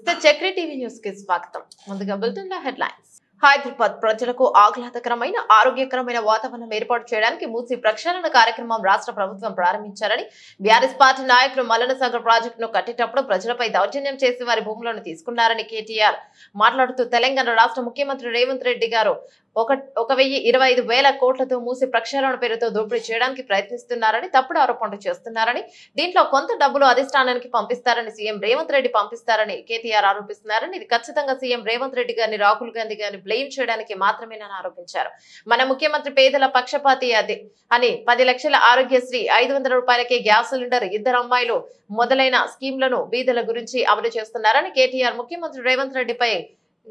Chakri TV news కి స్వాగతం. ముందుగా బులెటిన్ లో హెడ్లైన్స్. హైదరాబాద్ ప్రజలకు ఆహ్లాదకరమైన ఆరోగ్యకరమైన వాతావరణం ఏర్పాటు చేయడానికి మూసి ప్రక్షాళన కార్యక్రమం రాష్ట్ర ప్రభుత్వం ప్రారంభించారని బీఆర్ఎస్ పార్టీ నాయకులు మల్లన సాగర్ ప్రాజెక్టును కట్టేటప్పుడు ప్రజలపై దౌర్జన్యం చేసి వారి భూములను తీసుకున్నారని కేటీఆర్ మాట్లాడుతూ తెలంగాణ రాష్ట్ర ముఖ్యమంత్రి రేవంత్ రెడ్డి గారు 1,25,000 కోట్లతో మూసి ప్రక్షాళన పేరుతో దోపిడీ చేయడానికి ప్రయత్నిస్తున్నారని తప్పుడు ఆరోపణలు చేస్తున్నారని, దీంట్లో కొంత డబ్బులు అధిష్టానానికి పంపిస్తారని సీఎం రేవంత్ రెడ్డి పంపిస్తారని కేటీఆర్ ఆరోపిస్తున్నారని, ఇది ఖచ్చితంగా సీఎం రేవంత్ రెడ్డి గారిని రాహుల్ గాంధీ గారిని బ్లేమ్ చేయడానికి మాత్రమేనని ఆరోపించారు. మన ముఖ్యమంత్రి పేదల పక్షపాతి అని 10 లక్షల ఆరోగ్యశ్రీ, 500 రూపాయలకే గ్యాస్ సిలిండర్, 2 అమ్మాయిలు మొదలైన స్కీంలను బీదల గురించి అమలు చేస్తున్నారని కేటీఆర్ ముఖ్యమంత్రి రేవంత్ రెడ్డిపై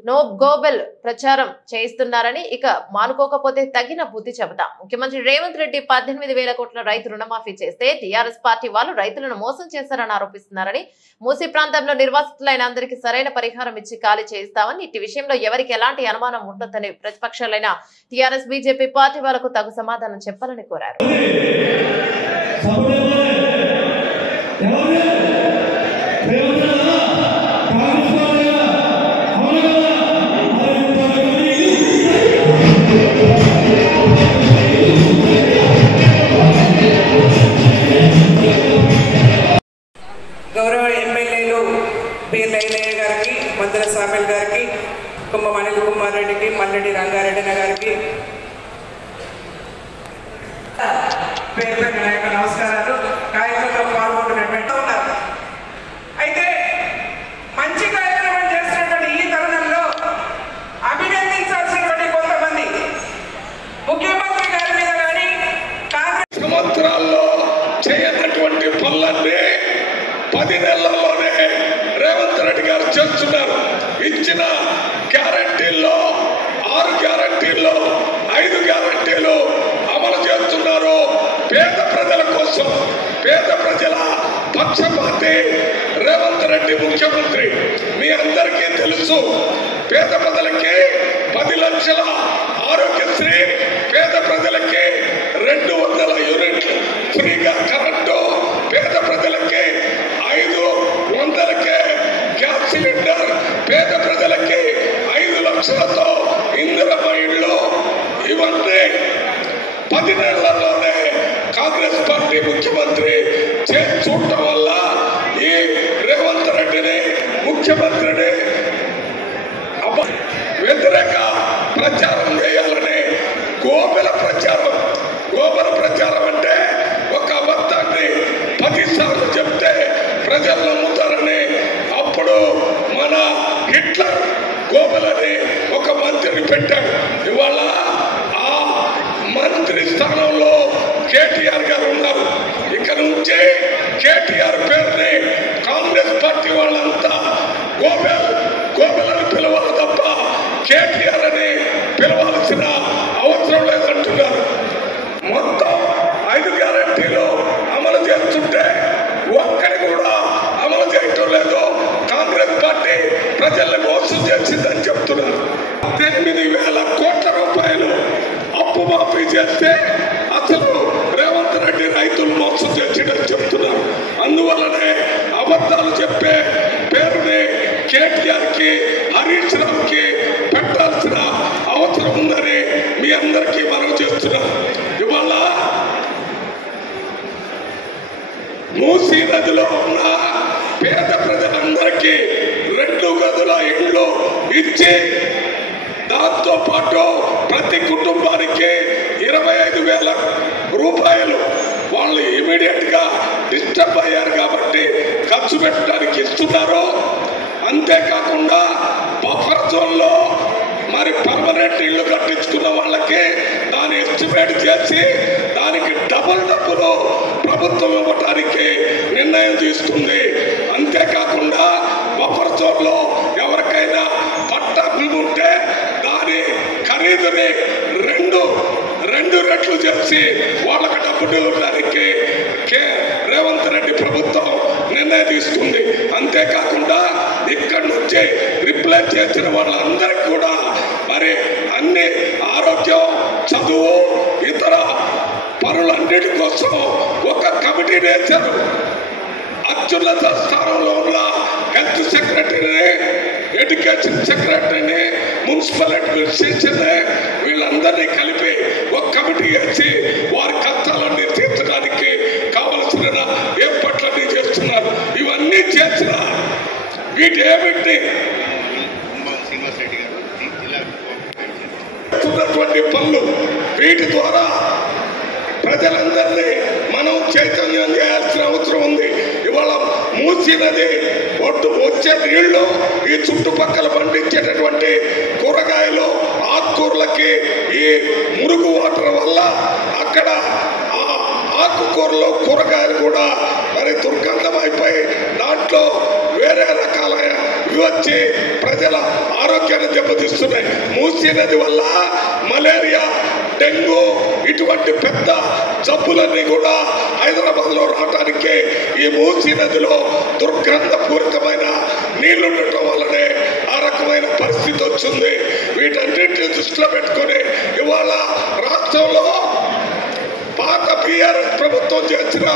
నో గోబెల్ ప్రచారం చేయిస్తున్నారని, ఇక మానుకోకపోతే తగిన బుద్ధి చెబుతాం. ముఖ్యమంత్రి రేవంత్ రెడ్డి 18,000 కోట్ల రైతు రుణమాఫీ చేస్తే టీఆర్ఎస్ పార్టీ వాళ్ళు రైతులను మోసం చేశారని ఆరోపిస్తున్నారని, మూసీ ప్రాంతంలో నిర్వాసితులైన అందరికీ సరైన పరిహారం ఇచ్చి ఖాళీ చేయిస్తామని, ఇట్టి విషయంలో ఎవరికి ఎలాంటి అనుమానం ఉండొద్దని ప్రతిపక్షాలైన టీఆర్ఎస్ బీజేపీ పార్టీ వాళ్లకు తగు సమాధానం చెప్పాలని కోరారు. గౌరవ ఎమ్మెల్యేలు బీర్లయ్య గారికి, మందుల సామెల్ గారికి, కుమ్మం అనిల్ కుమార్ రెడ్డికి, మల్లెడ్డి రంగారెడ్డి గారికి పేరు పేరు నా యొక్క నమస్కారాలు. కార్యక్రమంలో పాల్గొంటున్నటువంటి ఉన్నారు. అయితే మంచి కార్యక్రమం చేస్తున్నటువంటి ఈ తరుణంలో అభినందించాల్సినటువంటి కొంతమంది ముఖ్యమంత్రి గారి మీద కానీ కాంగ్రెస్ సంవత్సరాల్లో చేయనటువంటి పనులన్నీ 10 నెలల్లోనే రేవంత్ రెడ్డి గారు చేస్తున్నారు. ఇచ్చిన గ్యారంటీల్లో 6 గ్యారంటీల్లో 5 గ్యారంటీలు అమలు చేస్తున్నారు. పేద ప్రజల కోసం, పేద ప్రజల పక్షపాతి రేవంత్ రెడ్డి ముఖ్యమంత్రి. మీ అందరికీ తెలుసు, పేద ప్రజలకి 10 లక్షల ఆరోగ్యశ్రీ, పేద ప్రజలకి 200 యూనిట్లు ఫ్రీగా కరెంటు, పేద ప్రజలకి 500కే గ్యాస్ సిలిండర్, పేద ప్రజలకి 5 లక్షలతో ఇందిరమ్మ ఇళ్ళు, ఇవన్నీ 10 నెలల్లోనే కాంగ్రెస్ పార్టీ ముఖ్యమంత్రి చూడటం వల్ల ఈ రేవంత్ రెడ్డిని ముఖ్యమంత్రిని వ్యతిరేక ప్రచారం చేయాలని గోబెల ప్రచారం. గోబెల ప్రచారం అంటే ఒక అబద్ధాన్ని 10 సార్లు చెప్తే ప్రజలు నమ్ముతారని. అప్పుడు మన హిట్లర్ గోబెలని ఒక మంత్రిని పెట్టాడు. ఇవాళ ఆ మంత్రి స్థానంలో కేటీఆర్ గారు ఉన్నారు. ఇక్కడ నుంచి కేటీఆర్ పేరుని కాంగ్రెస్ పార్టీ వాళ్ళంతా గోబెల్ అని పిలవాలి తప్ప కేటీఆర్ అని పిలవాల్సిన అవసరం లేదంటున్నారు. మొత్తం 5 గ్యారంటీలు అమలు చేస్తుంటే ఒక్కడి కూడా అమలు చేయటం లేదు. కాంగ్రెస్ పార్టీ ప్రజల్ని మోసం చేసిందని చెప్తున్నారు. 18,000 కోట్ల రూపాయలు అప్పు మాఫీ చేస్తే అసలు రేవంత్ రెడ్డి రైతులు మోసం చేసిందని చెప్తున్నారు. అందువల్లనే అబద్ధాలు చెప్పే పేరుని కేటీఆర్ కి, హరీష్ రావుకి పెట్టాల్సిన అవసరం ఉందని మీ అందరికీ మనం చేస్తున్నాం. ఇవాళ మూసీ నదిలో ఉన్న పేద ప్రజలందరికీ 2 గదుల ఇళ్ళు ఇచ్చి, దాంతో పాటు ప్రతి కుటుంబానికి 25,000 రూపాయలు వాళ్ళు ఇమీడియట్ గా డిస్టర్బ్ అయ్యారు కాబట్టి ఖర్చు పెట్టడానికి ఇస్తున్నారు. అంతేకాకుండా బఫర్ జోన్ లో మరి పర్మనెంట్ ఇల్లు కట్టించుకున్న వాళ్ళకి దాని ఎస్టిమేట్ చేసి దానికి డబుల్ డబ్బులు ప్రభుత్వం ఇవ్వడానికి నిర్ణయం తీసుకుంది. అంతేకాకుండా బఫర్ జోన్ లో ఎవరికైనా పట్టా భూమి ఉంటే దాని ఖరీదుని 2 రెట్లు చేసి వాళ్ళకి డబ్బులు ఇవ్వడానికి రేవంత్ రెడ్డి ప్రభుత్వం నిర్ణయం తీసుకుంది. అంతేకాకుండా ఇక్కడ నుంచి రిప్లేస్ చేసిన వాళ్ళందరికీ కూడా మరి అన్ని ఆరోగ్యం, చదువు, ఇతర పనులన్నిటి కోసం ఒక కమిటీ వేశారు. అత్యున్నత స్థానంలో ఉన్న హెల్త్ సెక్రటరీని, ఎడ్యుకేషన్ సెక్రటరీని, మున్సిపల్ అడ్మినిస్ట్రేషన్ని వీళ్ళందరినీ కలిపి ఒక కమిటీ వేసి వారి కష్టాలన్నీ తీర్చడానికి కావలసిన ఏర్పాట్లన్నీ చేస్తున్నారు. ఇవన్నీ చేసిన వీటేమిటి పనులు, వీటి ద్వారా ప్రజలందరినీ మనం చైతన్యం చేయాల్సిన అవసరం ఉంది. ఇవాళ మూసీ నది ఒడ్డు వచ్చే నీళ్లు ఈ చుట్టుపక్కల పండించేటటువంటి కూరగాయలు, ఆకుకూరలకి ఈ మురుగు వాటర్ వల్ల అక్కడ ఆకుకూరలు, కూరగాయలు కూడా మరి దుర్గంధం అయిపోయి దాంట్లో వేరే రకాల వచ్చి ప్రజల ఆరోగ్యాన్ని దెబ్బతీస్తున్నాయి. మూసీ నది వల్ల మలేరియా, డెంగ్యూ ఇటువంటి పెద్ద జబ్బులన్నీ కూడా హైదరాబాద్ లో రావడానికి ఈ మూసీ నదిలో దుర్గంధపూరితమైన నీళ్లు ఉండటం వల్లనే ఆ రకమైన పరిస్థితి వచ్చింది. వీటన్నింటినీ దృష్టిలో పెట్టుకుని ఇవాళ రాష్ట్రంలో పాత బీఆర్ఎస్ ప్రభుత్వం చేసిన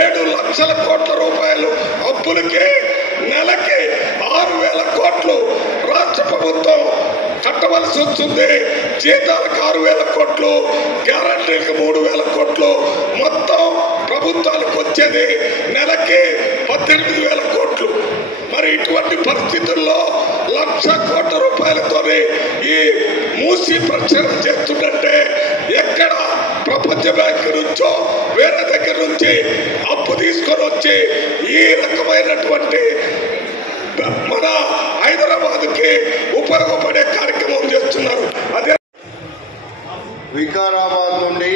7 లక్షల కోట్ల రూపాయలు అప్పులకి నెలకి 6,000 కోట్లు రాష్ట్ర ప్రభుత్వం కట్టవలసి వస్తుంది. జీతాలకు 6,000 కోట్లు, గ్యారంటీలకు 3,000 కోట్లు, మొత్తం ప్రభుత్వానికి వచ్చేది నెలకి 18,000 కోట్లు. మరి ఇటువంటి పరిస్థితుల్లో 1,00,000 కోట్ల రూపాయలతోనే ఈ మూసీ ప్రక్షాళన చేస్తుందంటే ఎక్కడ ప్రపంచ బ్యాంకు నుంచో వేరే దగ్గర నుంచి అప్పు తీసుకొని వచ్చి ఈ రకమైనటువంటి మన హైదరాబాద్కి ఉపయోగపడే కార్యక్రమం చేస్తున్నారు. అదే వికారాబాద్ నుండి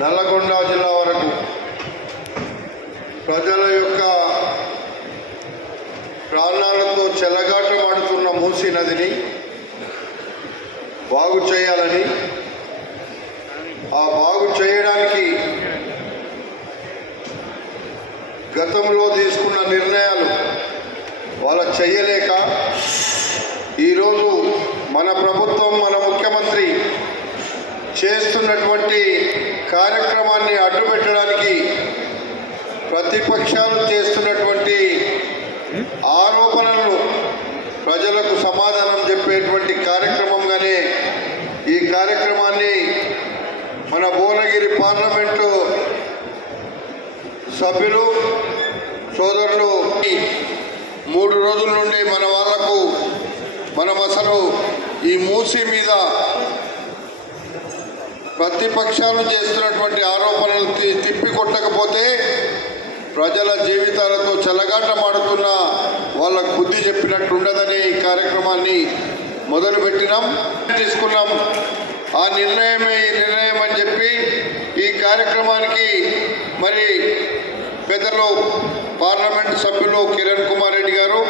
నల్లగొండ జిల్లా వరకు ప్రజల యొక్క ప్రాణాలతో చెలగాటమాడుతున్న మూసీ నదిని బాగు చేయాలని, ఆ బాగు చేయడానికి గతంలో తీసుకున్న నిర్ణయాలు వాళ్ళ చెయ్యలేక ఈరోజు మన ప్రభుత్వం, మన ముఖ్యమంత్రి చేస్తున్నటువంటి కార్యక్రమాన్ని అడ్డుపెట్టడానికి ప్రతిపక్షాలు చేస్తున్నటువంటి ఆరోపణలను ప్రజలకు సమాధానం చెప్పేటువంటి కార్యక్రమంగానే ఈ కార్యక్రమాన్ని మన భువనగిరి పార్లమెంటు సభ్యులు సోదరులు 3 రోజుల నుండి మనం అసలు ఈ మూసీ మీద ప్రతిపక్షాలు చేస్తున్నటువంటి ఆరోపణలు తిప్పికొట్టకపోతే ప్రజల జీవితాలతో చెలగాటమాడుతున్న వాళ్ళకు బుద్ధి చెప్పినట్టు ఉండదని ఈ కార్యక్రమాన్ని మొదలుపెట్టినాం, తీసుకున్నాం. ఆ నిర్ణయమే ఈ నిర్ణయం అని చెప్పి ఈ కార్యక్రమానికి మరి పెద్దలు పార్లమెంట్ సభ్యులు కిరణ్ కుమార్ రెడ్డి గారు,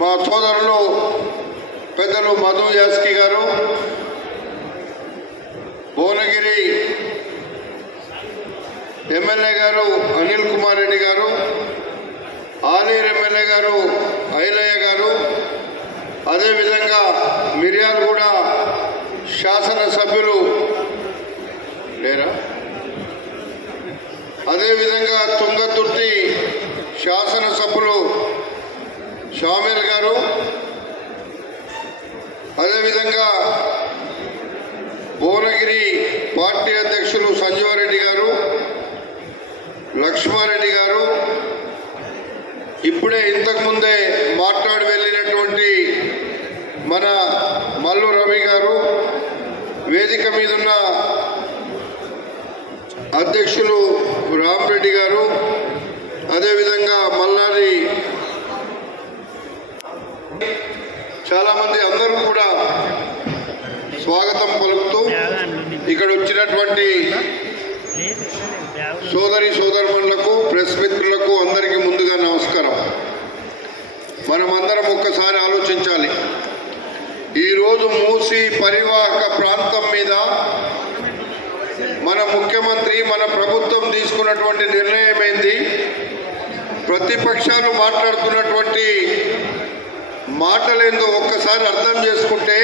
మా సోదరులు పెద్దలు మధు యాస్కి గారు, భువనగిరి ఎమ్మెల్యే గారు అనిల్ కుమార్ రెడ్డి గారు, ఆలేరు ఎమ్మెల్యే గారు ఐలయ్య గారు, అదేవిధంగా మిర్యాలగూడ శాసనసభ్యులు లేరా, అదేవిధంగా తుంగతుర్తి శాసనసభ్యులు షామిల్ గారు, అదేవిధంగా భువనగిరి పార్టీ అధ్యక్షులు సంజీవారెడ్డి గారు, లక్ష్మారెడ్డి గారు, ఇప్పుడే ఇంతకుముందే మాట్లాడి వెళ్ళినటువంటి మన మల్లు రవి గారు, వేదిక మీదున్న అధ్యక్షులు రామరెడ్డి గారు, అదేవిధంగా మల్లారి చాలామంది అందరూ కూడా స్వాగతం పలుకుతూ ఇక్కడ వచ్చినటువంటి సోదరులకు ప్రెస్ మిత్రులకు అందరికీ ముందుగా నమస్కారం. మనమందరం ఒక్కసారి ఆలోచించాలి. ఈరోజు మూసీ పరివాహక ప్రాంతం మీద మన ముఖ్యమంత్రి, మన ప్రభుత్వం తీసుకున్నటువంటి నిర్ణయం ఏంది, ప్రతిపక్షాలు మాట్లాడుతున్నటువంటి మాటలేందో ఒక్కసారి అర్థం చేసుకుంటే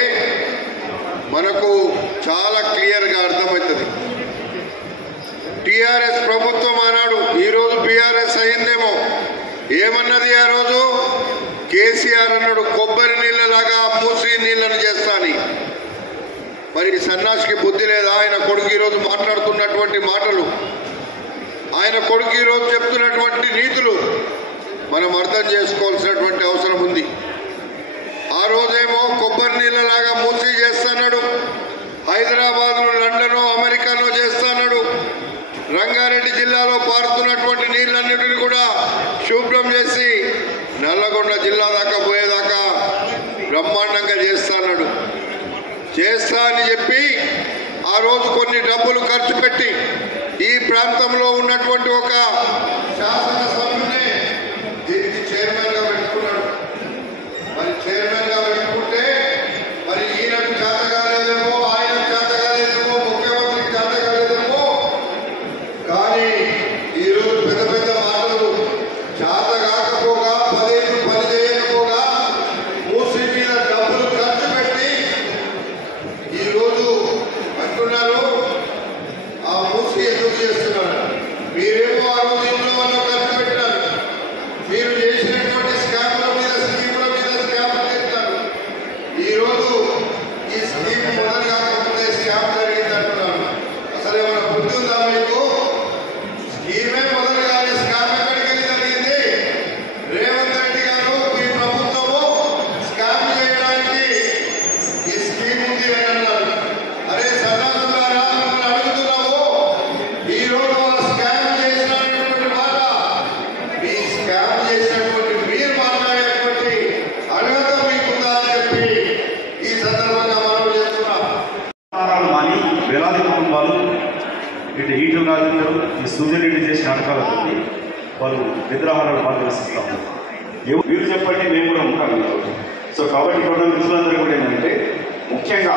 మనకు చాలా క్లియర్గా అర్థమవుతుంది. టీఆర్ఎస్ ప్రభుత్వం ఆనాడు, ఈరోజు బీఆర్ఎస్ అయిందేమో. ఏమన్నది ఆ రోజు? కేసీఆర్ అన్నాడు కొబ్బరి నీళ్ళలాగా మూసి నీళ్ళని చేస్తాని. మరి సన్నాసికి బుద్ధి లేదా? ఆయన కొడుకు ఈరోజు మాట్లాడుతున్నటువంటి మాటలు, ఆయన కొడుకు ఈరోజు చెప్తున్నటువంటి నీతులు మనం అర్థం చేసుకోవాల్సినటువంటి అవసరం ఉంది. ఆ రోజేమో కొబ్బరి నీళ్ళలాగా మూసి చేస్తున్నాడు, హైదరాబాద్లో, లండనో, అమెరికానో చేస్తున్నాడు. రంగారెడ్డి జిల్లాలో పారుతున్నటువంటి నీళ్ళన్నిటిని కూడా శుభ్రం చేసి నల్లగొండ జిల్లా దాకా పోయేదాకా బ్రహ్మాండంగా చేస్తున్నాడు. చేస్తా అని చెప్పి ఆ రోజు కొన్ని డబ్బులు ఖర్చు పెట్టి ఈ ప్రాంతంలో ఉన్నటువంటి ఒక శాసనసభ్యునే దీనికి చైర్మన్గా పెట్టుకున్నాడు. మరి చైర్మన్గా పెట్టుకుంటే మరి ఈయనకు చేత కాలేదేమో, ఆయన చేత కాలేదేమో, ముఖ్యమంత్రికి చేత కాలేదేమో. కానీ ఈరోజు పెద్ద పెద్ద మాటలు చేత కాకపోగా, పని చేయకపోగా మూసి మీద డబ్బులు ఖర్చు పెట్టి ఈరోజు అంటున్నారు ఆ మూసి ఎందుకు చేస్తున్నారు? మీరేమో ఆ రోజు ఇంట్లో వాళ్ళు ఖర్చు పెట్టినారు. మీరు చేసినటువంటి స్కామ్ల మీద, స్కీముల మీద స్కామ్ చేస్తారు. ఈరోజు ఈ స్కీమ్ మొదలు కాకముందే స్కామ్ జరిగింది అంటున్నారు. అసలు ఏమైనా బుద్ధి ఉందా మీకు? స్కీమే మొదలు కానీ స్కామ్ ఎక్కడికి వెళ్ళి జరిగింది? రేవంత్ రెడ్డి గారు, మీ ప్రభుత్వము స్కామ్ చేయడానికి ఈ స్కీమ్ ఉంది అని అన్నారు. అరే సదాశివారా, మిమ్మల్ని అడుగుతున్నాము, ఈరోజు స్కామ్ చేసినటువంటి మాట, మీ స్కామ్ చేసినటువంటి మీరు మాట్లాడేటువంటి అర్హత మీకుందా అని చెప్పి ఈ సందర్భంగా మనం చేస్తున్నాం. మాని వేలాది కుటుంబాలు ఇటు ఈటల రాజేందర్, ఈ సూర్యరెడ్డి చేసిన నాటకాలతో వాళ్ళు నిద్రాహారాలు పాల్గొనిస్తాము. మీరు చెప్పండి, మేము కూడా ఉంటాం మీతో. సో కాబట్టి ఇక్కడ ఉన్న మిత్రులందరూ కూడా ఏంటంటే, ముఖ్యంగా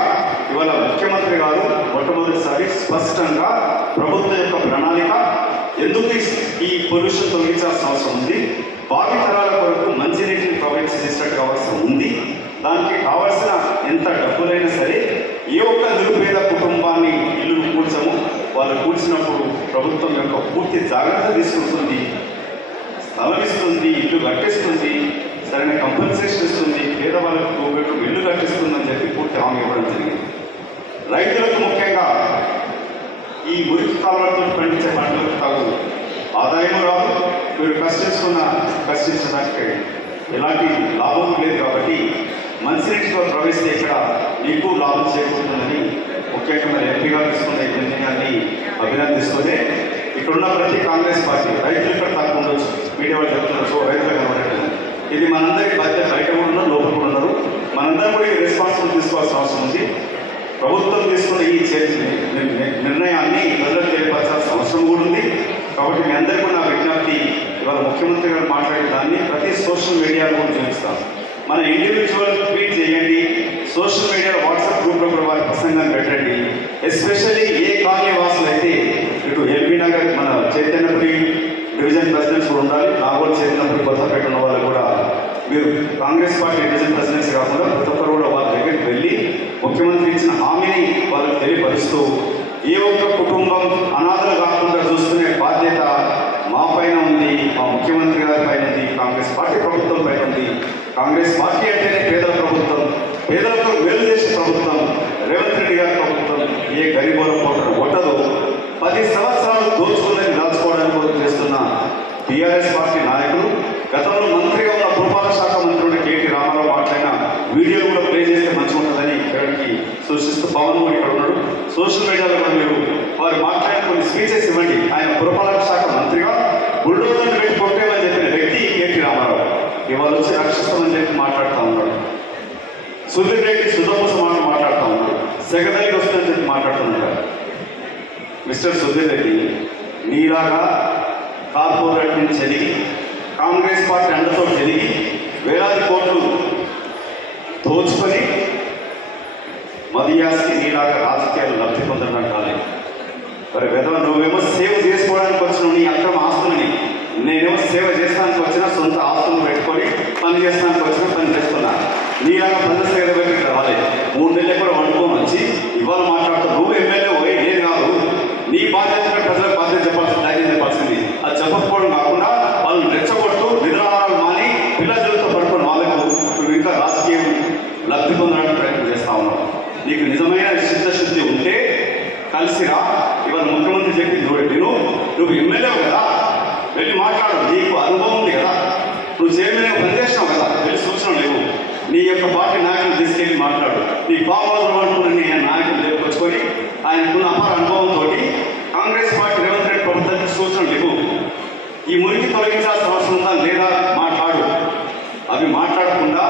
ఇవాళ ముఖ్యమంత్రి గారు మొట్టమొదటిసారి స్పష్టంగా ప్రభుత్వం యొక్క ప్రణాళిక ఎందుకు ఈ పొల్యూషన్ తొలగించాల్సిన అవసరం ఉంది, భావి తరాల కొరకు మంచినీటిని ప్రొవైడ్ చేసినట్టు అవసరం ఉంది, దానికి కావాల్సిన ఎంత డబ్బులైనా సరే ఏ ఒక్క నిరుపేద కుటుంబాన్ని ఇల్లు కూర్చము, వాళ్ళు కూర్చున్నప్పుడు ప్రభుత్వం యొక్క పూర్తి జాగ్రత్త తీసుకుంటుంది, స్థలం ఇస్తుంది, ఇల్లు కట్టిస్తుంది, సరైన కంపెన్సేషన్ ఇస్తుంది, పేదవాళ్ళకు ఇల్లు కట్టిస్తుందని చెప్పి పూర్తి హామీ ఇవ్వడం జరిగింది. రైతులకు ముఖ్యంగా ఈ మురికి కాలువలతో పండించే పంటలకు తగు ఆదాయం రాదు, మీరు కష్టించడానికి ఎలాంటి లాభం లేదు. కాబట్టి మంచినీటితో ప్రవేశిస్తే ఇక్కడ మీకు లాభం చేకూరుతుందని ముఖ్యంగా మరి ఎంపీగా తీసుకున్న ఈ నిర్ణయాన్ని అభినందిస్తూనే ఇక్కడున్న ప్రతి కాంగ్రెస్ పార్టీ, రైతులు ఇక్కడ తక్కువ ఉండొచ్చు, మీడియా వాళ్ళు చెప్తున్నారు, సో రైతులు కనబడలేదు. ఇది మనందరి బాధ్యత. బయట కూడా ఉన్నారు, లోపల కూడా ఉన్నారు. మనందరం కూడా ఈ రెస్పాన్సిబిలిటీ తీసుకోవాల్సిన అవసరం ఉంది. ప్రభుత్వం తీసుకున్న ఈ నిర్ణయాన్ని ప్రజలకు తెలియపరచాల్సిన అవసరం కూడా ఉంది. కాబట్టి మీ అందరికీ కూడా నా విజ్ఞప్తి, ఇవాళ ముఖ్యమంత్రి గారు మాట్లాడే దాన్ని ప్రతి సోషల్ మీడియాలో కూడా చూపిస్తాం. మన ఇండివిజువల్ ట్వీట్ చేయండి, సోషల్ మీడియా వాట్సాప్ గ్రూప్లో కూడా వారి ప్రసంగాన్ని పెట్టండి. ఎస్పెషల్లీ ఏ కాలనీ వాసులు అయితే ఇటు ఎల్బీ నగర్ మన చైతన్యపురి డివిజన్ ప్రెసిడెంట్స్ కూడా ఉండాలి, నాగోల్ చైతన్యపురి కొత్తపేట ఉన్న వాళ్ళు కూడా మీరు కాంగ్రెస్ పార్టీ డివిజన్ ప్రెసిడెంట్స్ కాకుండా ప్రతి ఒక్కరు కూడా వాళ్ళ దగ్గరికి వెళ్ళి ముఖ్యమంత్రి ఇచ్చిన హామీని వాళ్ళకి తెలియపరుస్తూ ఏ ఒక్క కుటుంబం అనాథలు కాకుండా చూసుకునే బాధ్యత మా పైన ఉంది, మా ముఖ్యమంత్రి గారి పైన ఉంది, కాంగ్రెస్ పార్టీ ప్రభుత్వం పైన ఉంది. కాంగ్రెస్ పార్టీ అంటేనే పేదల ప్రభుత్వం, పేదలకు మేలు చేసే ప్రభుత్వం. రేవంత్ రెడ్డి గారి ప్రభుత్వం ఏ గరీబోల పోటను కొట్టదు. 10 సంవత్సరాలు దోచుకుని దాచుకోవడానికి చేస్తున్న టీఆర్ఎస్ పార్టీ నాయకులు, గతంలో మంత్రిగా ఉన్న పురపాలక శాఖ మంత్రుడు కేటీ రామారావు మాట్లాడిన వీడియోలు కూడా ప్లే చేస్తే మంచిగా ఉంటుందని ఇక్కడికి సూచిస్తూ పవన్ కూడా ఇక్కడ ఉన్నాడు. సోషల్ మీడియాలో కూడా మీరు వారు మాట్లాడిన కొన్ని స్పీచెస్ ఇవ్వండి. ఆయన పురపాలక శాఖ మంత్రిగా బుల్డోజర్ని పెట్టి కొట్టేమని చెప్పిన వ్యక్తి కేటీ రామారావు ఇవాళ వచ్చి రక్షిస్తామని చెప్పి మాట్లాడుతూ ఉన్నాడు. సుధీర్ రెడ్డి సుధోపస మాట్లాడుతూ ఉన్నాడు. సెక్రటరీకి వస్తుందని చెప్పి మాట్లాడుతున్నాడు. మిస్టర్ సుధీర్ రెడ్డి, నీలాగా కార్పొరేట్ నుంచి జరిగి కాంగ్రెస్ పార్టీ అండతో జరిగి వేలాది కోట్లు దోచుకొని మదియాస్కి నీలాగా రాజకీయాలు లబ్ధి పొందడం కాలేదు. మరి వెదవ నువ్వేమో సేవ చేసుకోవడానికి వచ్చిన నీ అక్రమ ఆస్తులని, నేనేమో సేవ చేస్తానికి వచ్చిన సొంత ఆస్తులు పెట్టుకొని పని చేస్తానికి వచ్చిన పని చేస్తున్నా. నీలాగా పని సేవ పెట్టి రాలేదు. 3 నెలలు కూడా వండుకొని వచ్చి ఇవాళ మాట్లాడుతూ నువ్వు ఎమ్మెల్యే పోయి నేను కాదు, నీ బాధ్యత ప్రజలకు బాధ్యత కలిసిరా, ఇవాళ ముఖ్యమంత్రి చెప్పి నువ్వు ఎమ్మెల్యేవు కదా, వెళ్ళి మాట్లాడు, నీకు అనుభవం ఉంది కదా, నువ్వు చైర్మన్ పనిచేసినావు కదా, వెళ్ళి సూచన లేవు, నీ యొక్క పార్టీ నాయకులు తీసుకెళ్ళి మాట్లాడు, నీ పాపం అనుకున్న నీ నాయకులు లేపుకొచ్చుకొని ఆయనకున్న అపార అనుభవంతో కాంగ్రెస్ పార్టీ రేవంత్ రెడ్డి ప్రభుత్వానికి సూచనలు లేవు, ఈ మురికి తొలగించాల్సిన అవసరం ఉందా లేదా మాట్లాడు. అవి మాట్లాడకుండా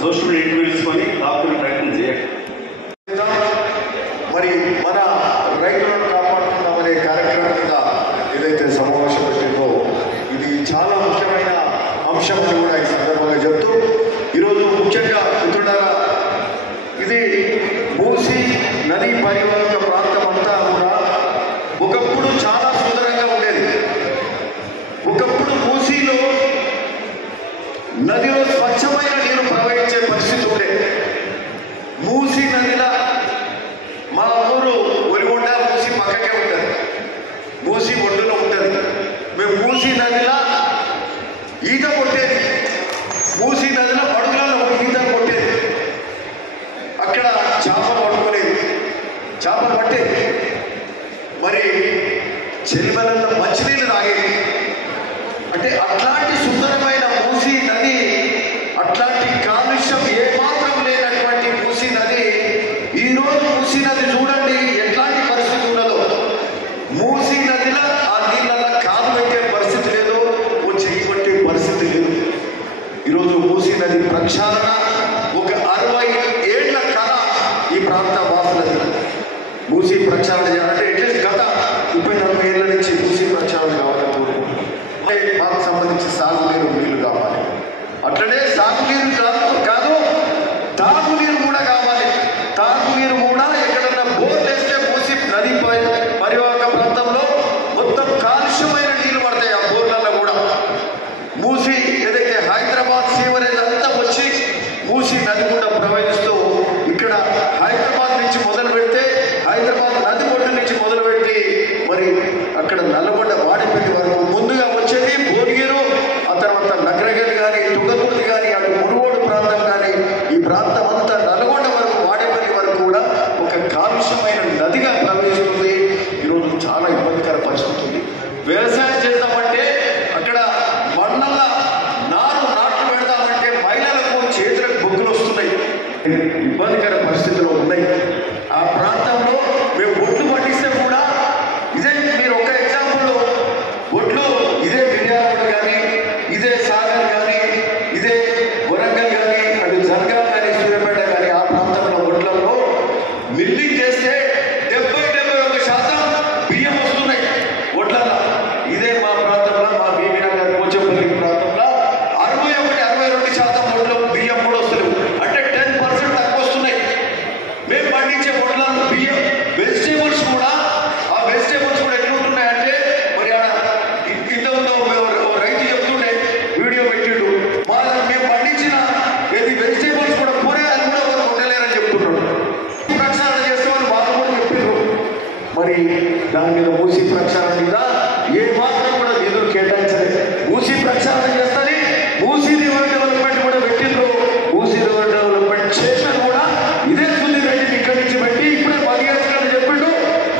సోషల్ మీడియా తెలుసుకొని దాక్కునే ప్రయత్నం చేయాలి. మరి మన రైతులను కాపాడుకుందామనే కార్యక్రమం కింద ఏదైతే సమావేశం పెట్టిందో ఇది చాలా ముఖ్యమైన అంశం అని కూడా ఈ సందర్భంగా చెప్తూ, ఈరోజు ముఖ్యంగా మిత్రులారా, ఇది మూసీ నదీ పరివాహక ప్రాంతం అంతా కూడా ఒకప్పుడు చాలా సుందరంగా ఉండేది. ఒకప్పుడు మూసీలో నదిలో స్వచ్ఛమైన నీరు ప్రవహించే పరిస్థితి ఉండేది. మూసీ నదిలో మా ఊరు ఒలిగొండ మూసీ పక్కకే ఉంటుంది, మూసీ ఒడ్డులో ఉంటుంది. మేము మూసీ నదిలో ఈత కొట్టేది, మూసీ నదిలో పడుగులలో ఈత కొట్టేది, అక్కడ చేపలు పట్టుకునేది, చేపలు పట్టేది, మరి చెలిమలలో మంచినీళ్ళు తాగేది. అంటే అట్లాంటి సుందరమైన మూసీ నది, అట్లాంటి కాలుష్యం ఏమాత్రం లేనటువంటి మూసీ నది, ఈరోజు మూసీ నది చూడండి ఎట్లాంటి పరిస్థితి ఉన్నదో. మూసీ నదిలో ఆ నీళ్ళలో కాలు పెట్టే పరిస్థితి లేదు, ఓ చెయ్యి పట్టే పరిస్థితి లేదు. ఈరోజు మూసీ నది ప్రక్షాళన ఒక 60 ఏళ్ల కళ ఈ ప్రాంత వాసులది. మూసీ ప్రక్షాళన చేయాలంటే అట్లీస్ట్ గత 30-40 ఏళ్ల నుంచి మూసీ ప్రక్షాళన కావాలని కోరుకుంటున్నాం. మాకు సంబంధించి సాగునీరు నీళ్లు కావాలి, అట్లనే సాగునీరు కాదు తాగునీరు కూడా కావాలి. తాగునీరు కూడా ఎక్కడన్నా బోర్ వేస్తే మూసీ నది పరివాహక ప్రాంతంలో మొత్తం కాలుష్యమైన నీళ్లు పడతాయి ఆ బోర్లలో కూడా. మూసీ ఏదైతే హైదరాబాద్ సీవరేజ్ అంతా వచ్చి మూసీ నది కూడా ప్రవహిస్తూ ఇక్కడ హైదరాబాద్ నుంచి మొదలు పెడితే హైదరాబాద్ నది ఒడ్డు నుంచి మొదలు పెట్టి మరి అక్కడ నల్లగొండ వాడిపల్లి వరకు ముందుగా వచ్చేది భువనగిరి, ఆ తర్వాత నగరగిరి కానీ తుంగతుర్తి కానీ అటు మునుగోడు ప్రాంతం కానీ ఈ ప్రాంతం అంతా నల్గొండ వరకు వాడిపల్లి వరకు కూడా ఒక కాలుష్యమైన నదిగా ప్రవహిస్తుంది. ఈరోజు చాలా ఇబ్బందికర పరిస్థితి ఉంది. వ్యవసాయం చేద్దామంటే అక్కడ మಣ್ಣల నాట్లు పెడదామంటే మహిళలకు చేతులకు బొగ్గులు వస్తున్నాయి, ఇబ్బందికర పరిస్థితులు ఉన్నాయి. ఆ ప్రాంతంలో మేము ఒడ్లు పట్టిస్తే కూడా ఇదే, మీరు ఒక ఎగ్జాంపుల్, ఒడ్లు ఇదే మిర్యాలగూడ కానీ ఇదే సాగర్ కానీ ఇదే వరంగల్ కానీ అటు జనగాం కానీ సూర్యాపేట కానీ ఆ ప్రాంతంలో ఒడ్లలో మిల్లింగ్ చేస్తే 70-71% బియ్యం వస్తున్నాయి ఒడ్లలో. ఇదే మా ప్రాంతంలో మా బీబీనగర్ పోచంపల్లి ప్రాంతంలో 61-62% ఒడ్లు బియ్యం కూడా వస్తలేవు, అంటే 10% తక్కువ వస్తున్నాయి. మేము పండించే ఒడ్లలో బియ్యం వెజిటేబుల్స్ కూడా, ఆ వెజిటేబుల్స్ కూడా ఎట్లుంటున్నాయంటే మరి ఇంతకుముందు రైతు చెప్తుండే వీడియో పెట్టిండు, వాళ్ళని మేము పండించిన వెజిటేబుల్స్ కూడా కూరగాయలు కూడా వాళ్ళు ఉండలేరని చెప్తున్నాడు. ప్రక్షాళన చేస్తామని వాళ్ళు కూడా చెప్పిండ్రు. మరి దాని మీద మూసీ ప్రక్షాళన మీద ఏ మాత్రం కూడా నిధులు కేటాయించలేదు. మూసీ ప్రక్షాళన చేస్తుంది, మూసీ రివర్ డెవలప్మెంట్ కూడా పెట్టిండ్రు. మూసీ రివర్ డెవలప్మెంట్ చేసిన కూడా ఇదే సుధీర్ రెడ్డి ఇక్కడి నుంచి పెట్టి ఇప్పుడే 10 ఏళ్ళ చెప్పిండు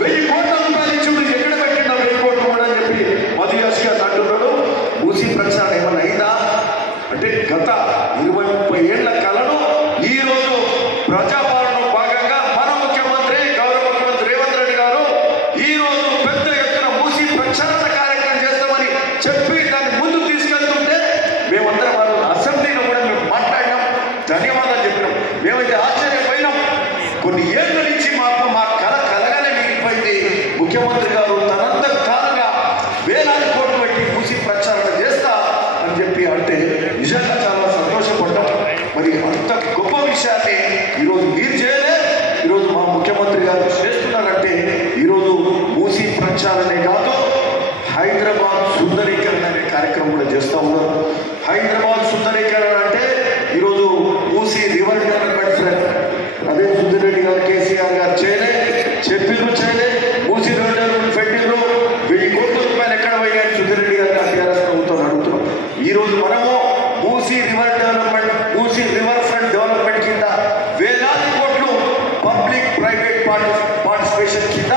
1000 కోట్ల రూపాయలు ఇచ్చిండు, ఎక్కడ పెట్టిండు 1000 కోట్లు కూడా అని చెప్పి మధుయాష్గా అంటున్నాడు. మూసీ ప్రక్షాళన ఏమన్నా అయిందా అంటే గత 20-30 ఏళ్ల కళను ఈరోజు ప్రజాపాలన భాగంగా మన ముఖ్యమంత్రి గౌరవ ముఖ్యమంత్రి రేవంత్ రెడ్డి గారు ఈరోజు పెద్ద ఎత్తున మూసీ ప్రక్షాళన కార్యక్రమం చేస్తామని చెప్పి దాన్ని ముందుకు తీసుకెళ్తుంటే మేమందరం వాళ్ళు అసెంబ్లీలో కూడా మేము మాట్లాడినాం, ధన్యవాదాలు చెప్పినాం. మేమైతే ఆశ్చర్యపోయినాం. కొన్ని ఏళ్ల నుంచి మా కలగానే మిగిలిపోయింది. ముఖ్యమంత్రి గారు తనంత కాలంగా వేలాది కోట్లు పెట్టి మూసీ ప్రక్షాళన చేస్తా అని చెప్పి అంటే నిజంగా చాలా సంతోషపడ్డాం. మరి అంత గొప్ప విషయాన్ని ఈరోజు మీరు చేయలే, ఈరోజు మా ముఖ్యమంత్రి గారు చేస్తున్నారంటే ఈరోజు మూసీ ప్రక్షాళనే కాదు హైదరాబాద్ సుందరీకరణ అనే కార్యక్రమం కూడా చేస్తూ ఉన్నారు. హైదరాబాద్ సుందరీకరణ అంటే ఈరోజు మూసీ రివర్ డెవలప్మెంట్ ఫ్రెండ్ అదే సుధీర్ రెడ్డి గారు కేసీఆర్ గారు చెప్పిర్రు మూసీ రివర్ డెవలప్మెంట్ పెట్టిర్రు. 1000 కోట్ల రూపాయలు ఎక్కడ పోయాయని సుధీర్ రెడ్డి గారిని టీఆర్ఎస్ ప్రభుత్వం అడుగుతున్నాం. ఈరోజు మనము మూసీ రివర్ ఫ్రంట్ డెవలప్మెంట్ కింద వేలాది కోట్లు పబ్లిక్ ప్రైవేట్ పార్టిసిపేషన్ కింద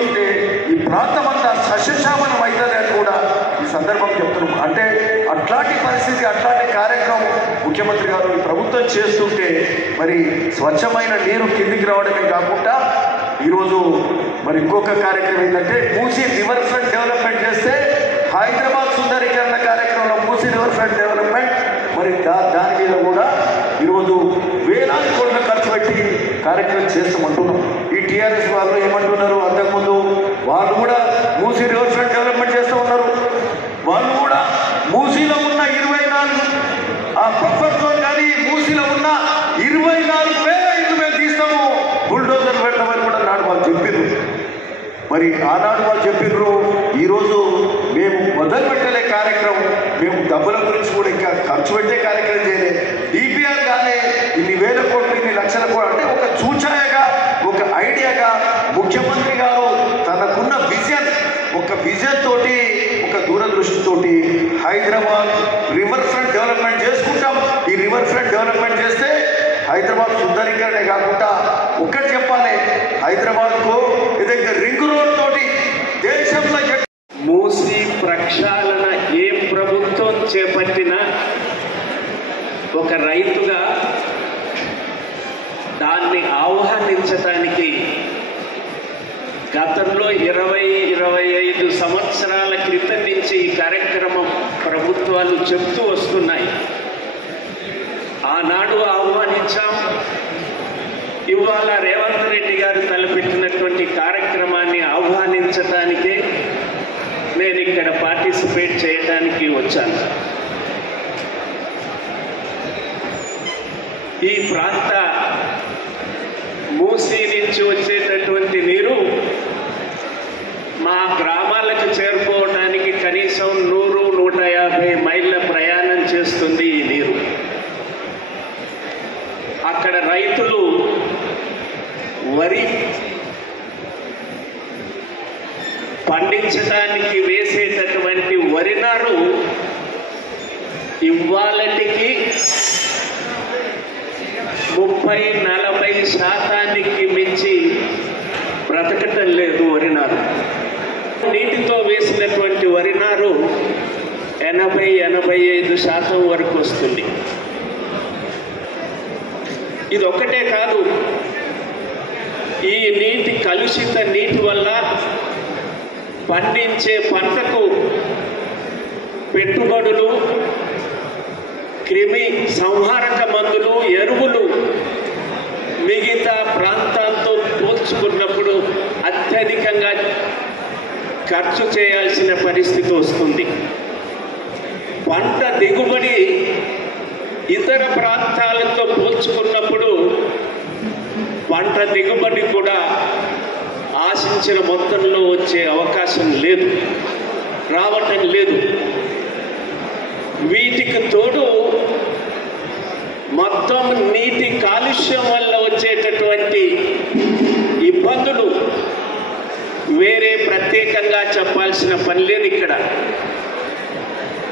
వస్తే ఈ ప్రాంతం అంతా సస్యశ్యామలం అవుతుంది అని కూడా ఈ సందర్భం చెప్తున్నాం. అంటే అట్లాంటి పరిస్థితి, అట్లాంటి కార్యక్రమం ముఖ్యమంత్రి గారు ఈ ప్రభుత్వం చేస్తుంటే మరి స్వచ్ఛమైన నీరు కిందికి రావడమే కాకుండా ఈరోజు మరి ఇంకొక కార్యక్రమం ఏంటంటే మూసీ రివర్ ఫ్రంట్ డెవలప్మెంట్ చేస్తే హైదరాబాద్ సుందరీకరణ కార్యక్రమంలో మూసీ రివర్ ఫ్రంట్ డెవలప్మెంట్ మరి దాని మీద కూడా ఈరోజు వేలాది కోట్ల ఖర్చు పెట్టి కార్యక్రమం చేస్తామంటున్నాం. ఈ టీఆర్ఎస్ వాళ్ళు ఏమంటున్నారు, అంతకుముందు వాళ్ళు కూడా మూసీ రివర్ ఫ్రంట్ డెవలప్మెంట్ చేస్తూ ఉన్నారు. వాళ్ళు కూడా మూసీలో ఉన్న 24 ఆ బఫర్ జోన్ కానీ మూసీలో ఉన్న 24,000 ఇల్లు మేము తీస్తాము, బుల్డోజర్ పెట్టమని కూడా నాడు వాళ్ళు చెప్పారు. మరి ఆనాడు వాళ్ళు చెప్పిర్రు. ఈరోజు మేము మొదలు పెట్టలే కార్యక్రమం, మేము డబ్బుల గురించి కూడా ఇంకా ఖర్చు పెట్టే కార్యక్రమం చేయలేదు. డిపిఆర్ కానీ ఇన్ని వేల కోట్లు, ఇన్ని లక్షల కోట్లు అంటే ఒక సూచనగా, ఒక ఐడియాగా ముఖ్యమంత్రి గారు తనకున్న విజన్ తోటి, ఒక దూరదృష్టితోటి హైదరాబాద్ రివర్ ఫ్రంట్ డెవలప్మెంట్ చేసుకుంటాం. ఈ రివర్ ఫ్రంట్ డెవలప్మెంట్ చేస్తే హైదరాబాద్ సుందరీకరణే కాకుండా ఒక్కటి చెప్పాలి, హైదరాబాద్కు ఏదైతే రింగ్ రోడ్ తోటి దేశంలో మూసీ ప్రక్షాళన ఏ ప్రభుత్వం చేపట్టినా ఒక రైతుగా దాన్ని ఆహ్వానించటానికి గతంలో 20-25 సంవత్సరాల క్రితం నుంచి ఈ కార్యక్రమం ప్రభుత్వాలు చెప్తూ వస్తున్నాయి. ఆనాడు ఆహ్వానించాం. ఇవాళ రేవంత్ రెడ్డి గారు తలపెట్టినటువంటి కార్యక్రమాన్ని ఆహ్వానించడానికే నేను ఇక్కడ పార్టిసిపేట్ చేయడానికి వచ్చాను. ఈ ప్రాంత మూసీ నుంచి వచ్చేటటువంటి నీరు మా గ్రామాలకు చేరుకోవడానికి కనీసం 100-150 మైళ్ళ ప్రయాణం చేస్తుంది ఈ నీరు. అక్కడ రైతులు వరి పండించడానికి వేసేటటువంటి వరి నారు ఇవాళటికి 30-40% మించి బ్రతకటం లేదు వరి నారు. నీటితో వేసినటువంటి వరి నారు 80-85% వరకు వస్తుంది. ఇది ఒక్కటే కాదు, ఈ నీటి కలుషిత నీటి వల్ల పండించే పంటకు పెట్టుబడులు, క్రిమి సంహారక మందులు, ఎరువులు మిగతా ప్రాంతాలతో పోల్చుకున్నప్పుడు అత్యధికంగా ఖర్చు చేయాల్సిన పరిస్థితి వస్తుంది. పంట దిగుబడి ఇతర ప్రాంతాలతో పోల్చుకున్నప్పుడు పంట దిగుబడి కూడా ఆశించిన మొత్తంలో వచ్చే అవకాశం లేదు, రావటం లేదు. వీటికి తోడు మొత్తం నీటి కాలుష్యం వల్ల వచ్చేటటువంటి ఇబ్బందులు వేరే ప్రత్యేకంగా చెప్పాల్సిన పని లేదు. ఇక్కడ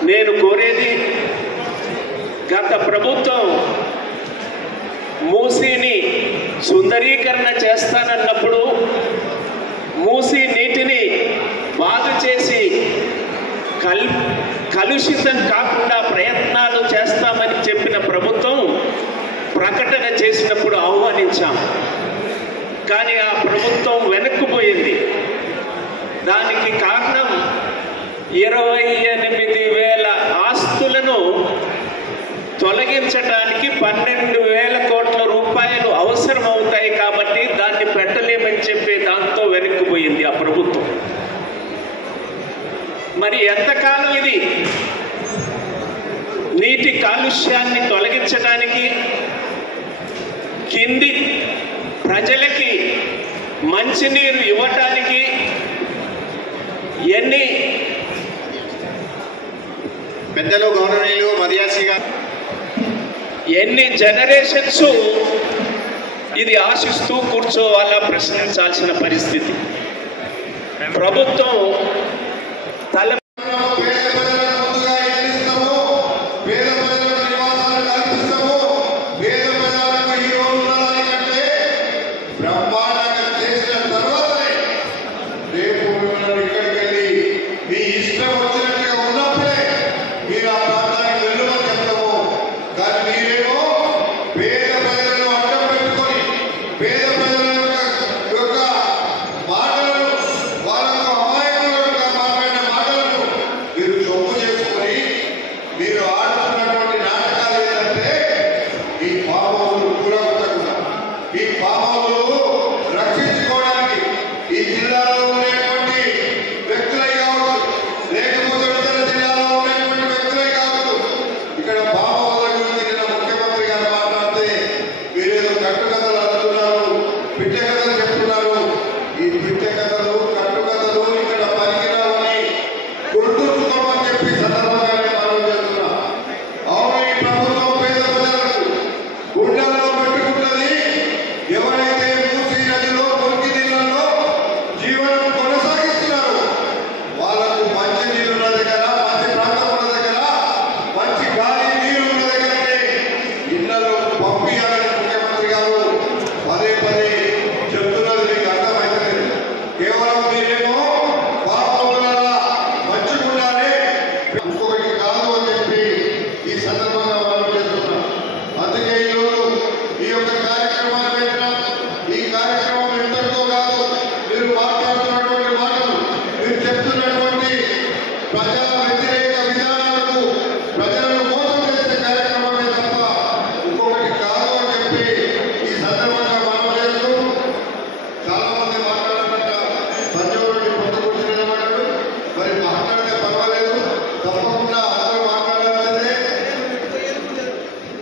నేను కోరేది, గత ప్రభుత్వం మూసీని సుందరీకరణ చేస్తానన్నప్పుడు మూసీ నీటిని బాగు చేసి కలుషితం కాకుండా ప్రయత్నాలు చేస్తామని చెప్పిన ప్రభుత్వం ప్రకటన చేసినప్పుడు ఆహ్వానించాం. కానీ ఆ ప్రభుత్వం వెనక్కిపోయింది. దానికి కారణం 28,000 ఆస్తులను తొలగించడానికి 12,000 కోట్ల రూపాయలు అవసరం అవుతాయి కాబట్టి దాన్ని పెట్టలేమని చెప్పి దాంతో వెనక్కిపోయింది ఆ ప్రభుత్వం. మరి ఎంతకాలం ఇది నీటి కాలుష్యాన్ని తొలగించడానికి, కింది ప్రజలకి మంచినీరు ఇవ్వటానికి ఎన్ని పెద్దలు గౌరవనీయులు మదియాసి గారు ఎన్ని జనరేషన్స్ ఇది ఆశిస్తూ కూర్చోవాలా, ప్రశ్నించాల్సిన పరిస్థితి. ప్రభుత్వం తల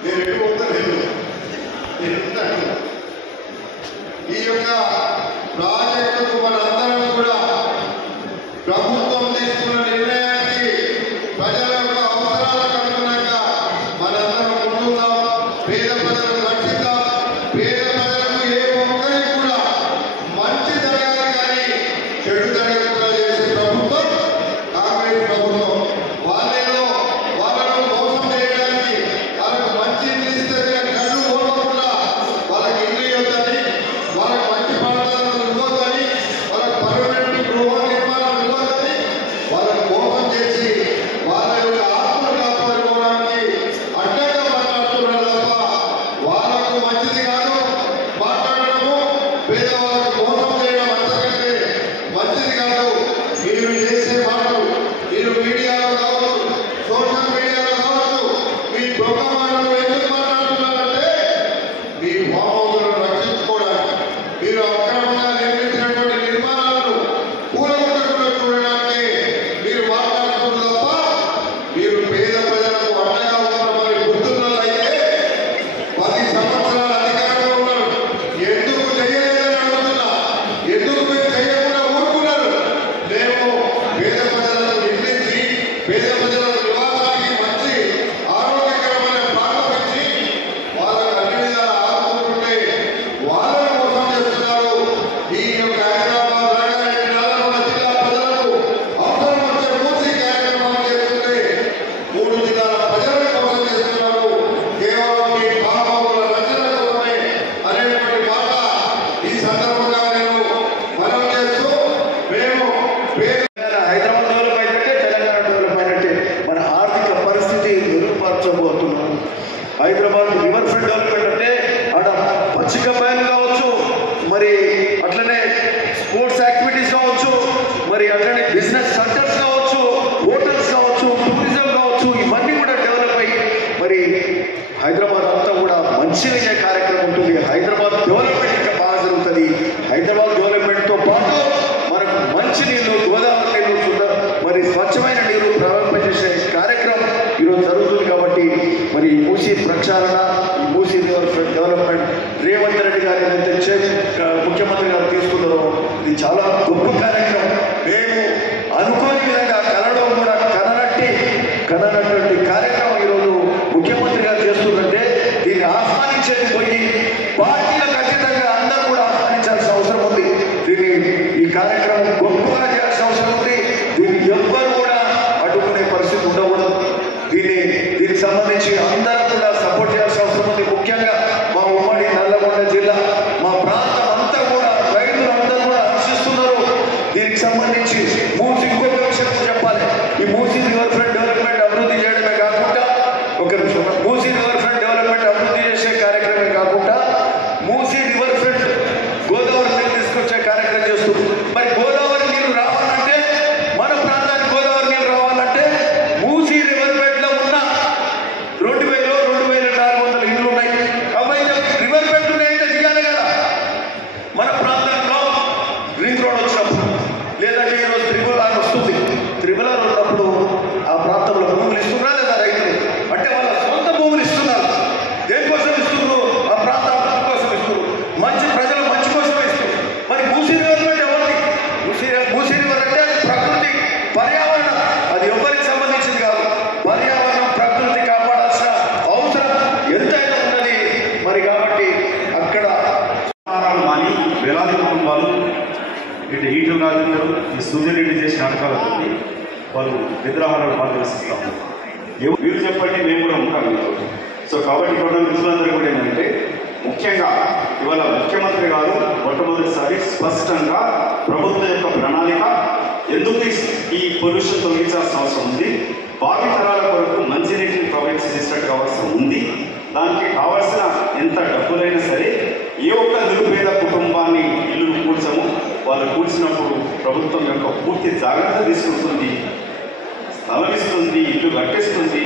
నేను ఎదుగుతలేదు. ఈ యొక్క ప్రాజెక్టుకు మనందరం కూడా ప్రభుత్వం తీసుకున్న నిర్ణయానికి ప్రజల యొక్క అవసరాలకు అనుగుణంగా మనందరం ఉంటున్నాం. పేద ప్రజలను రక్షిద్దాం. పేద ప్రజలకు ఏ ఒక్కరికి కూడా మంచి జరగాలి కానీ చెడు జరగకుండా చేసే ప్రభుత్వం కాంగ్రెస్ ప్రభుత్వం. వాళ్ళను మోసం చేయడానికి వాళ్ళకు మంచి ఇల్లు ఇస్తే కళ్ళు ఓడకుండా వాళ్ళకి ఇల్లు ఇవ్వద్దని, వాళ్ళకి మంచి పాఠశాలను ఇవ్వద్దని, వాళ్ళకి పర్మనెంట్ గృహ నిర్మాణం ఇవ్వద్దని వాళ్ళకు మోసం చేసి వాళ్ళ యొక్క ఆత్మను కాపాడుకోవడానికి అడ్డంగా మాట్లాడుతున్నారు తప్ప వాళ్ళకు మంచిది కాదు మాట్లాడడము. పేదవాళ్ళకు మోసం చేయడం అంతకంటే మంచిది కాదు. మీరు చేసే మాటలు మీరు మీడియాలో కావచ్చు, సోషల్ మీడియాలో కావచ్చు, మీ దొంగ మాటలు ఎందుకు మాట్లాడుతున్నారంటే మీ భావోగులను రక్షించుకోవడానికి, మీరు అక్రమంగా నిర్మించినటువంటి నిర్మాణాలను కూలగొట్టకుండా చూడడానికి మీరు మాట్లాడుతున్నారు తప్ప మీరు పేద ప్రజలకు అండగా ఉన్నామని గుర్తున్నట్లయితే 10 సంవత్సరాల అధికారంలో ఉన్నారు. ఎందుకు చేయలేదని అడుగుతున్నా. ఎందుకు మీరు చేయకుండా ఊరుకున్నారు? మేము పేద ప్రజలను నిర్మించి పేద ప్రజల నివాసానికి మంచి ఆరోగ్యకరమైన ప్రాంతం ఇచ్చి వాళ్ళకు అన్ని విధాలు ఆదుకుంటుంటే వాళ్ళని మోసం చేస్తున్నారు. ఈ యొక్క హైదరాబాద్, రంగారెడ్డి, నల్లగొండ జిల్లా ప్రజలకు అవసరం వచ్చే మూసి కార్యక్రమాలు చేస్తుంటే 3 జిల్లాల ప్రజలను మోసం చేస్తున్నారు. కేవలం మీ భావముల రచన కోసమే అనేటువంటి మాట ఈ సందర్భంగా నేను మనవి చేస్తూ మేము హైదరాబాద్ డెవలప్ అయినట్టే తెలంగాణ డెవలప్ అయినట్టే మన ఆర్థిక పరిస్థితి మెరుగుపరచబోతున్నాం. హైదరాబాద్ రివర్ ఫ్రంట్ డెవలప్మెంట్ అంటే ఆడ పచ్చిక బయలు కావచ్చు, మరి అట్లనే స్పోర్ట్స్ యాక్టివిటీస్ కావచ్చు, మరి అట్లనే బిజినెస్ సెంటర్స్ కావచ్చు, హోటల్స్ కావచ్చు, టూరిజం కావచ్చు, ఇవన్నీ కూడా డెవలప్ అయ్యి మరి హైదరాబాద్ అంతా కూడా మంచి కార్యక్రమం ఉంటుంది. హైదరాబాద్ డెవలప్మెంట్ ఇంకా బాగా జరుగుతుంది. హైదరాబాద్ డెవలప్మెంట్తో పాటు మనకు మంచి నీళ్లు, గోదావరి నీళ్లు చూద్దాం, మరి స్వచ్ఛమైన నీరు ప్రవహింపజేసే కార్యక్రమం ఈరోజు జరుగుతుంది. కాబట్టి మరి ఈ మూసీ ప్రక్షాళన, ఈ మూసీ డెవలప్మెంట్ రేవంత్ రెడ్డి గారు ఏదైతే ముఖ్యమంత్రి గారు తీసుకున్నారో ఇది చాలా గొప్ప కార్యక్రమం. మేము అనుకోని విధంగా కళలో కూడా కననటువంటి కార్యక్రమం ఈరోజు ముఖ్యమంత్రి గారు చేస్తుందంటే దీన్ని ఆహ్వానించేది పోయి పార్టీలకు అతీతంగా అందరూ కూడా ఆహ్వానించాల్సిన అవసరం ఉంది. ఈ కార్యక్రమం గొప్పగా చేయాల్సిన అవసరం ఉంది. దీన్ని ఎవ్వరు కూడా అడ్డుకునే పరిస్థితి ఉండకూడదు. దీనికి సంబంధించి అందరూ కూడా సపోర్ట్ చేయాల్సిన అవసరం ఉంది. ముఖ్యంగా మా ఉమ్మడి నల్లగొండ జిల్లా, మా ప్రాంతం అంతా కూడా రైతులందరూ కూడా హర్షిస్తున్నారు. దీనికి సంబంధించి ఇంకొక విషయం చెప్పాలి. ఈ మూసీ రివర్ ఫ్రంట్ డెవలప్మెంట్ అభివృద్ధి చేయడమే కాకుండా మూసీ రివర్ ఫ్రంట్ డెవలప్మెంట్ అభివృద్ధి చేసే కార్యక్రమమే కాకుండా మూసీ రివర్ ఫ్రంట్ గోదావరి నీళ్ళు తీసుకొచ్చే కార్యక్రమం చేస్తుంది. మరి గోదావరి నీళ్ళు రావాలంటే, మన ప్రాంతానికి గోదావరి నీళ్ళు రావాలంటే మూసీ రివర్ బెడ్ లో ఉన్న 2,400 ఇళ్ళు ఉన్నాయి. అవైతే రివర్ బెడ్ అయితే దిగాలి కదా. మన ప్రాంతంలో రింగ్ రోడ్ వచ్చినప్పుడు, లేదంటే ఈరోజు త్రిపుల్ ఆర్ వస్తుంది, త్రిపుల్ ఆర్ ఉన్నప్పుడు ఆ ప్రాంతంలో భూములు ఇస్తున్నా లేదా రైతులు అంటే వాళ్ళ సొంత భూములు ఇస్తున్నారు. దేనికోసం ఇస్తున్నారు? ఆ ప్రాంత అభివృద్ధి కోసం ఇస్తున్నారు. మంచి ప్రజల మంచి కోసం ఇస్తున్నారు. మరి మూసీ రివర్ అంటే ఎవరికి? మూసీ రివర్ అంటే ప్రకృతి, పర్యావరణం, అది ఎవరికి సంబంధించింది కాదు. పర్యావరణం, ప్రకృతి కాపాడాల్సిన అవసరం ఎంతైనా ఉన్నది. మరి కాబట్టి అక్కడ మాని వేలాది కుటుంబాలు ఇటు ఈటల రాజేందర్, ఈ సూర్యరెడ్డి చేసిన నాటకాలతో వాళ్ళు విగ్రహాలను పాల్గొనిస్తాము. మీరు చెప్పండి, మేము కూడా ఉంటాం మీతో. సో కాబట్టి ఇక్కడ మిత్రులందరూ కూడా ఏంటంటే ముఖ్యంగా ఇవాళ ముఖ్యమంత్రి గారు మొట్టమొదటిసారి స్పష్టంగా ప్రభుత్వం యొక్క ప్రణాళిక ఎందుకు ఈ పొల్యూషన్ తొలగించాల్సిన అవసరం ఉంది, భావి తరాల కొరకు మంచినీటిని ప్రొవైడ్ చేసేటట్టు అవసరం ఉంది. దానికి కావాల్సిన ఎంత డబ్బులైనా సరే ఏ ఒక్క నిరుపేద కుటుంబాన్ని ఇల్లు కూర్చము, వాళ్ళు కూర్చున్నప్పుడు ప్రభుత్వం యొక్క పూర్తి జాగ్రత్త తీసుకుంటుంది, స్థలం ఇస్తుంది, ఇల్లు కట్టిస్తుంది,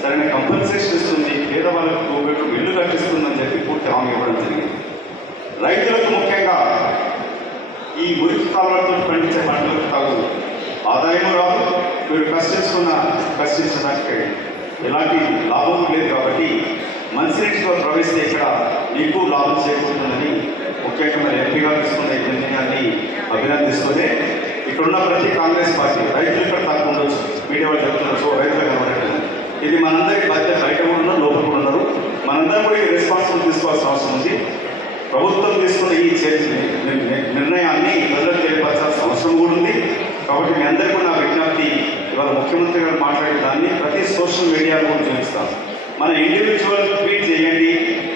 సరైన కంపెన్సేషన్ ఇస్తుంది, పేదవాళ్ళకు ఇల్లు కట్టిస్తుందని చెప్పి పూర్తి హామీ ఇవ్వడం జరిగింది. రైతులకు ముఖ్యంగా ఈ మురికి కాలువలతో పండించే పంటలకు తగు ఆదాయం రాదు, మీరు కష్టించడానికి ఎలాంటి లాభం లేదు. కాబట్టి మంచినీటిలో ప్రవేశిస్తే ఇక్కడ మీకు లాభం చేకూరుతుందని ముఖ్యంగా మరి ఎంపీగా తీసుకున్న ఈ నిర్ణయాన్ని అభినందిస్తూనే ఇక్కడున్న ప్రతి కాంగ్రెస్ పార్టీ రైతులు ఇక్కడ తక్కువ ఉండొచ్చు, మీడియా వాళ్ళు చెప్తున్నారు రైతులు కనబడలేదు. ఇది మనందరికీ బాధ్యత. బయట కూడా ఉన్నారు, లోపల కూడా ఉన్నారు. మనందరం కూడా ఈ రెస్పాన్సిబిలిటీ తీసుకోవాల్సిన అవసరం ఉంది. ప్రభుత్వం తీసుకున్న ఈ నిర్ణయాన్ని ప్రజలకు తెలియపరచాల్సిన అవసరం కూడా ఉంది. కాబట్టి మీ అందరికీ కూడా నా విజ్ఞప్తి, ఇవాళ ముఖ్యమంత్రి గారు మాట్లాడే దాన్ని ప్రతి సోషల్ మీడియాలో కూడా చూపిస్తాం. మన ఇండివిజువల్ ట్వీట్ చేయండి,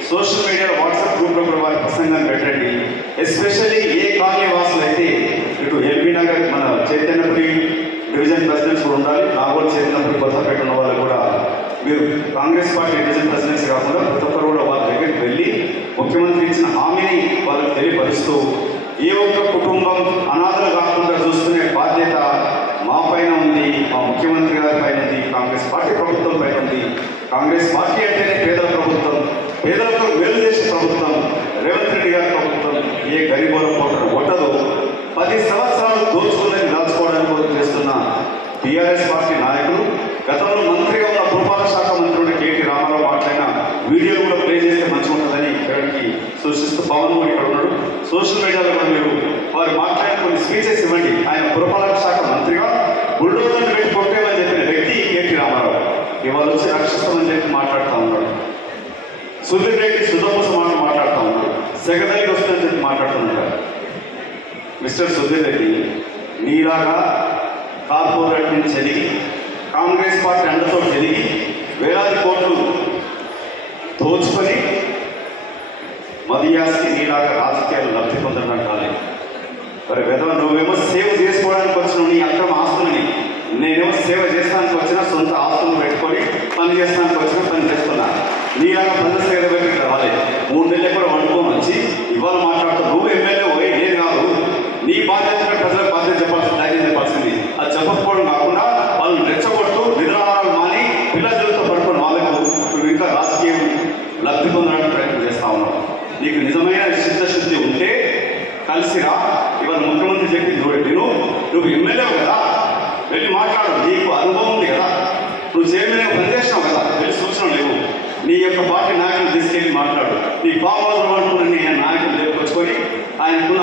సోషల్ మీడియా వాట్సాప్ గ్రూప్లో కూడా వారి ప్రసంగాన్ని పెట్టండి. ఎస్పెషల్లీ ఏ కాలనీ వాసులు అయితే ఇటు ఎల్బీ నగర్ మన చైతన్యపురి డివిజన్ ప్రెసిడెంట్స్ కూడా ఉండాలి, నాగోల్ చైతన్యపురి కొత్తపేట ఉన్న వాళ్ళు కూడా మీరు కాంగ్రెస్ పార్టీ డివిజన్ ప్రెసిడెంట్స్ కాకుండా ప్రతి ఒక్కరు కూడా వాళ్ళ దగ్గరికి వెళ్ళి ముఖ్యమంత్రి ఇచ్చిన హామీని వాళ్ళకి తెలియపరుస్తూ ఏ ఒక్క కుటుంబం అనాథలు కాకుండా చూసుకునే బాధ్యత మా పైన ఉంది, మా ముఖ్యమంత్రి గారి పైన ఉంది, కాంగ్రెస్ పార్టీ ప్రభుత్వం పైన ఉంది. కాంగ్రెస్ పార్టీ అంటేనే పేదల ప్రభుత్వం, పేదలకు మేలు చేసే ప్రభుత్వం. రేవంత్ రెడ్డి గారి ప్రభుత్వం ఏ గరీబుల పోటను కొట్టదు. 10 సంవత్సరాలు దోచుకుని దాచుకోవడానికి చేస్తున్న టీఆర్ఎస్ పార్టీ నాయకులు గతంలో మంత్రిగా ఉన్న పురపాలక శాఖ మంత్రుడు కేటీ రామారావు మాట్లాడిన వీడియోలు కూడా ప్లే చేస్తే మంచిగా ఉంటుందని ఇక్కడికి సూచిస్తూ పవన్ కూడా ఇక్కడ ఉన్నాడు. సోషల్ మీడియాలో కూడా మీరు వారు మాట్లాడిన కొన్ని స్పీచెస్ ఇవ్వండి. ఆయన పురపాలక శాఖ మంత్రిగా బుల్డోజర్ని పెట్టి కొట్టేమని చెప్పిన వ్యక్తి కేటీ రామారావు ఇవాళ వచ్చి రక్షిస్తామని చెప్పి మాట్లాడుతూ ఉన్నాడు. సుధీర్ రెడ్డి సుధోపస మాట్లాడుతూ ఉన్నాడు. సెగదలికి వస్తుందని చెప్పి మాట్లాడుతున్నాడు. మిస్టర్ సుధీర్ రెడ్డి, నీలాగా కార్పొరేట్ నుంచి ఎదిగి కాంగ్రెస్ పార్టీ అండతో ఎదిగి వేలాది కోట్లు దోచుకొని మదియాస్కి నీలాగా రాజకీయాలు లబ్ధి పొందడం కాలేదు. మరి వెదవ నువ్వేమో సేవ చేసుకోవడానికి వచ్చిన నీ అక్రమ ఆస్తులని, నేనేమో సేవ చేస్తానికి వచ్చిన సొంత ఆస్తులను పెట్టుకొని పని చేస్తానికి వచ్చిన పని చేస్తున్నా. నీలాగా ప్రజల సేవ పెట్టి రాలేదు. 3 నెలలు కూడా వండుకొని వచ్చి ఇవాళ మాట్లాడుతూ నువ్వు ఎమ్మెల్యే పోయి నేను కాదు, నీ బాధ్యత ప్రజలకు బాధ్యత చెప్పాల్సింది, ధైర్యం చెప్పాల్సింది. అది చెప్పకపోవడం కాకుండా వాళ్ళని రెచ్చగొడుతూ నిద్రాహారాలు మాని పిల్లలతో పడుకుని వాళ్ళకు నువ్వు ఇంకా రాజకీయం లబ్ధి పొందడానికి ప్రయత్నం చేస్తా ఉన్నావు. నీకు నిజమైన చిత్తశుద్ధి ఉంటే కలిసిరా. ఇవాళ ముఖ్యమంత్రి చెప్పి నువ్వు ఎమ్మెల్యే కదా, వెళ్ళి మాట్లాడు. నీకు అనుభవం ఉంది కదా, నువ్వు చైర్మన్ పనిచేసినావు కదా, వెళ్ళి సూచనలు లేవు. నీ యొక్క పార్టీ నాయకులు తీసుకెళ్ళి మాట్లాడు. నీ బాబు అనుకున్న నాయకులు లేపుకొచ్చుకొని ఆయనకున్న